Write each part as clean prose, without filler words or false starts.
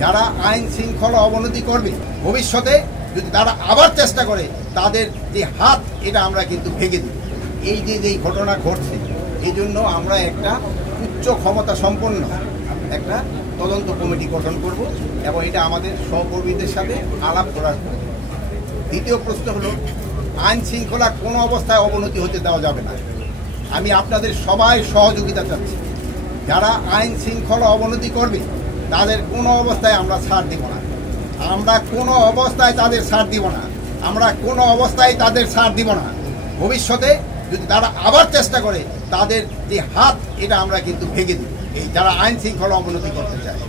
যারা আইন শৃঙ্খলা অবনতি করবে ভবিষ্যতে যদি তারা আবার চেষ্টা করে তাদের যে হাত এটা আমরা কিন্তু ভেঙে দিই। এই যে ঘটনা ঘটছে এই জন্য আমরা একটা উচ্চ ক্ষমতা সম্পন্ন একটা তদন্ত কমিটি গঠন করব এবং এটা আমাদের সহকর্মীদের সাথে আলাপ করার। দ্বিতীয় প্রশ্ন হলো আইন শৃঙ্খলা কোনো অবস্থায় অবনতি হতে দেওয়া যাবে না। আমি আপনাদের সবাই সহযোগিতা চাচ্ছি। যারা আইন শৃঙ্খলা অবনতি করবে তাদের কোনো অবস্থায় আমরা ছাড় দিব না। আমরা কোনো অবস্থায় তাদের ছাড় দিব না। আমরা কোনো অবস্থায় তাদের ছাড় দিব না। ভবিষ্যতে যদি তারা আবার চেষ্টা করে তাদের যে হাত এটা আমরা কিন্তু ভেঙে দিই। এই যারা আইন শৃঙ্খলা অবনতি করতে চায়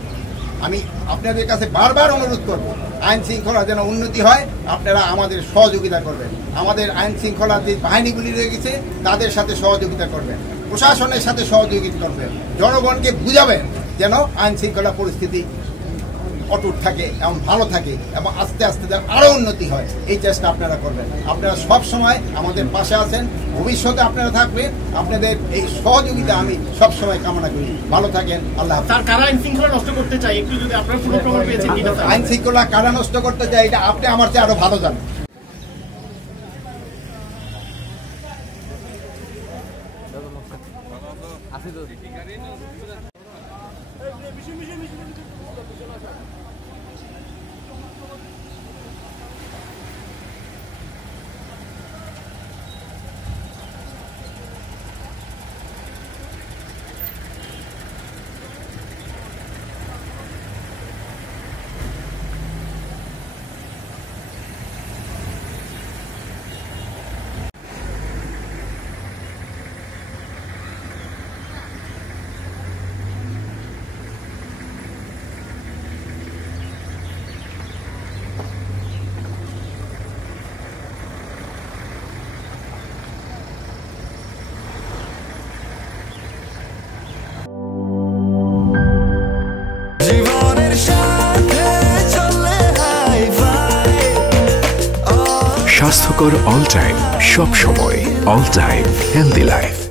আমি আপনাদের কাছে বারবার অনুরোধ করব আইন শৃঙ্খলা যেন উন্নতি হয় আপনারা আমাদের সহযোগিতা করবেন। আমাদের আইন শৃঙ্খলার যে বাহিনীগুলি রয়ে গেছে তাদের সাথে সহযোগিতা করবেন, প্রশাসনের সাথে সহযোগিতা করবেন, জনগণকে বুঝাবেন যেন আইন শৃঙ্খলা পরিস্থিতি অটুট থাকে এবং ভালো থাকে এবং আস্তে আস্তে যেন আরও উন্নতি হয় এই চেষ্টা আপনারা করবেন। আপনারা সব সময় আমাদের পাশে আছেন, ভবিষ্যতে আপনারা থাকবেন। আপনাদের এই সহযোগিতা আমি সব সময় কামনা করি। ভালো থাকেন। আল্লাহ হাফেজ। কারা আইন শৃঙ্খলা নষ্ট করতে চায় একটু যদি আপনারা পুরো প্রমাণ পেয়েছেন কিনা? আইন শৃঙ্খলা কারা নষ্ট করতে চায় এটা আপনি আমার চেয়ে আরো ভালো জানেন। স্বাস্থ্যকর অল টাইম, সব সময় অল টাইম হেলদি লাইফ।